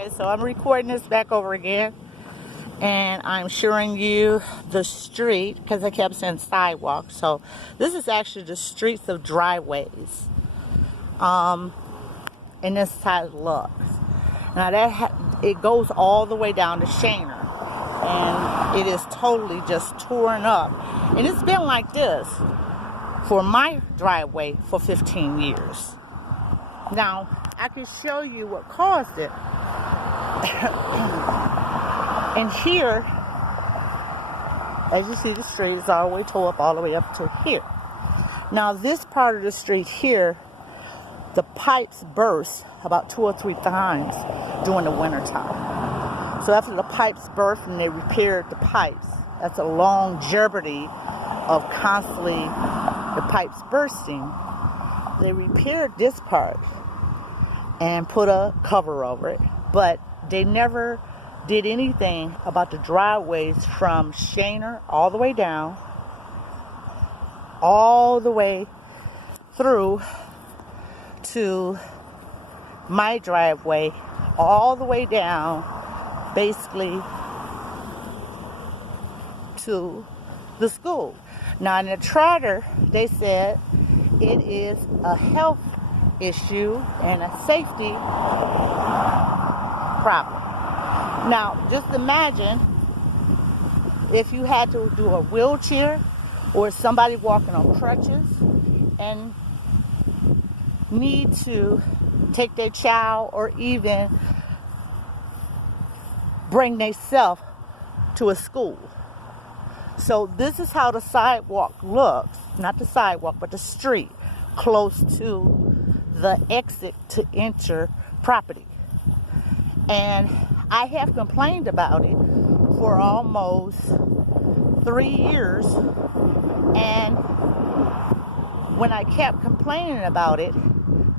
Okay, so I'm recording this back over again, and I'm showing you the street, because I kept saying sidewalk. So this is actually the streets of driveways, and this is how it looks. Now it goes all the way down to Shaner, and it is totally just torn up, and it's been like this for my driveway for 15 years. Now I can show you what caused it. And here, as you see, the street is all the way tore up all the way up to here. Now this part of the street here, the pipes burst about 2 or 3 times during the winter time. So after the pipes burst and they repaired the pipes, that's a longevity of constantly the pipes bursting. They repaired this part and put a cover over it, but they never did anything about the driveways from Shaner all the way down, all the way through to my driveway, all the way down basically to the school. Now in the charter they said it is a health issue and a safety problem. Now just imagine if you had to do a wheelchair or somebody walking on crutches and need to take their child or even bring themselves to a school. So this is how the sidewalk looks, not the sidewalk, but the street close to the exit to enter property. And I have complained about it for almost 3 years, and when I kept complaining about it,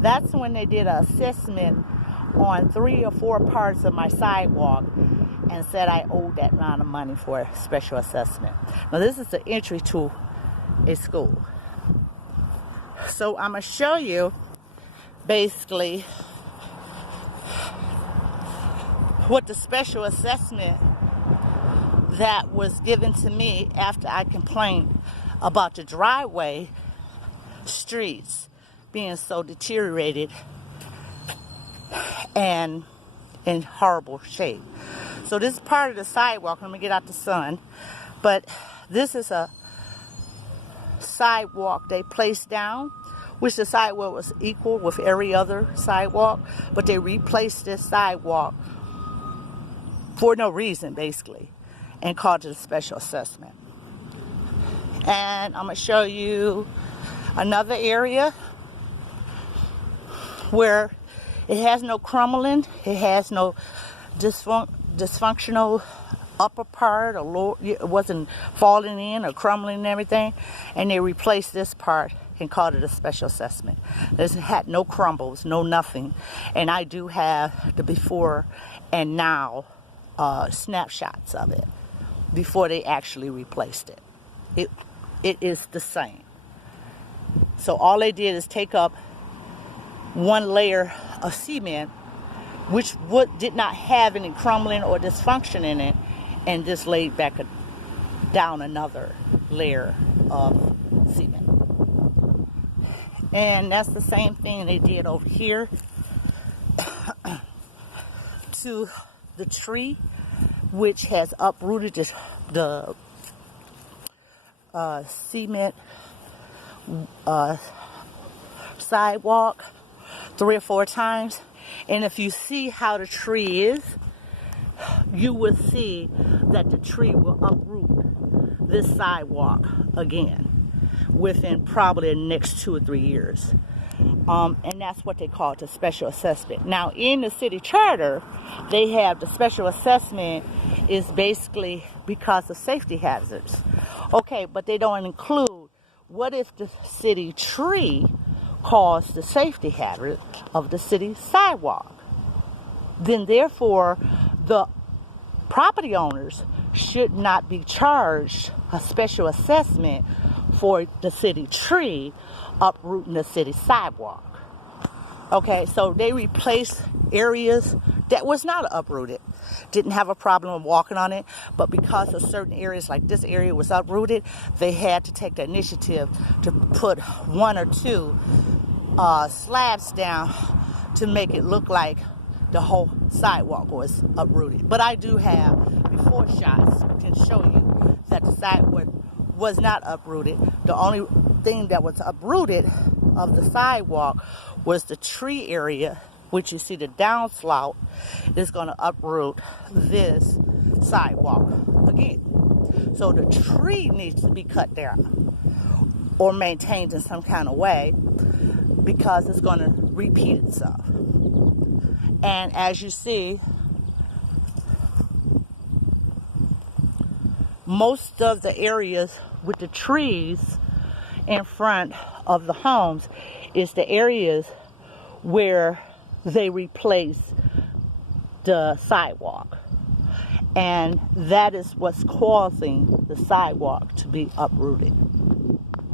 that's when they did an assessment on 3 or 4 parts of my sidewalk and said I owed that amount of money for a special assessment. Now this is the entry to a school. So I'm going to show you basically what the special assessment that was given to me after I complained about the driveway streets being so deteriorated and in horrible shape. So this is part of the sidewalk. Let me get out the sun. But this is a sidewalk they placed down, which the sidewalk was equal with every other sidewalk, but they replaced this sidewalk for no reason, basically, and called it a special assessment. And I'm going to show you another area where it has no crumbling, it has no dysfunctional upper part, or lower, it wasn't falling in or crumbling and everything, and they replaced this part and called it a special assessment. It had no crumbles, no nothing, and I do have the before and now snapshots of it before they actually replaced it. It is the same. So all they did is take up one layer of cement, which did not have any crumbling or dysfunction in it, and just laid back down another layer of cement. And that's the same thing they did over here to the tree, which has uprooted the cement sidewalk 3 or 4 times. And if you see how the tree is, you will see that the tree will uproot this sidewalk again within probably the next 2 or 3 years. And that's what they call it, a special assessment. Now in the city charter, they have the special assessment is basically because of safety hazards. Okay, but they don't include what if the city tree caused the safety hazard of the city sidewalk. Then therefore the property owners should not be charged a special assessment for the city tree uprooting the city sidewalk. Okay, so they replaced areas that was not uprooted. Didn't have a problem walking on it, but because of certain areas like this area was uprooted, they had to take the initiative to put one or two slabs down to make it look like the whole sidewalk was uprooted. But I do have before shots can show you that the sidewalk was not uprooted. The only thing that was uprooted of the sidewalk was the tree area, which you see the downslope is going to uproot this sidewalk again. So the tree needs to be cut down or maintained in some kind of way because it's going to repeat itself. And as you see, most of the areas with the trees in front of the homes is the areas where they replace the sidewalk. And that is what's causing the sidewalk to be uprooted.